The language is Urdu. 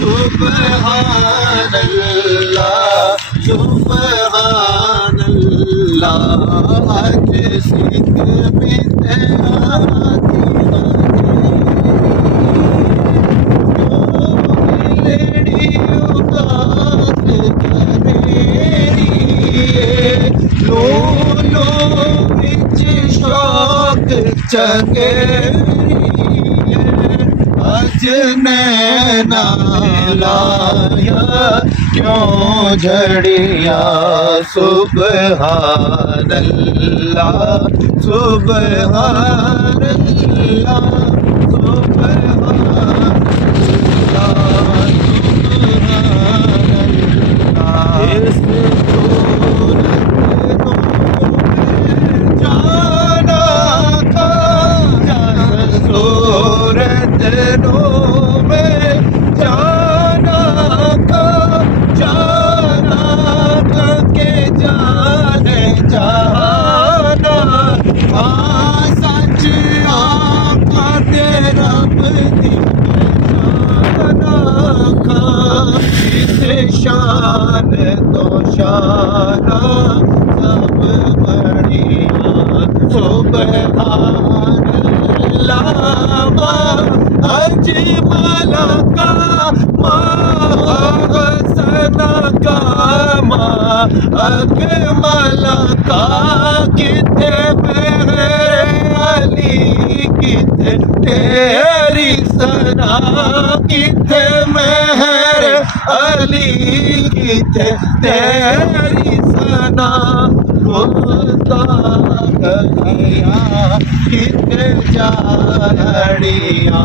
سبحان اللہ سبحان اللہ آج سکھ میں اج نینا لایا کیوں جھڑیا سبحان اللہ سبحان اللہ سبحان اللہ اس شان تو شان سب بڑھیا سبحان اللہ اجمل کا حسن کا اکمل کا کتے میرے علی کتے تیری ثنا کتے مہر علی کتے تیری ثنا گیا کتے جاڑیاں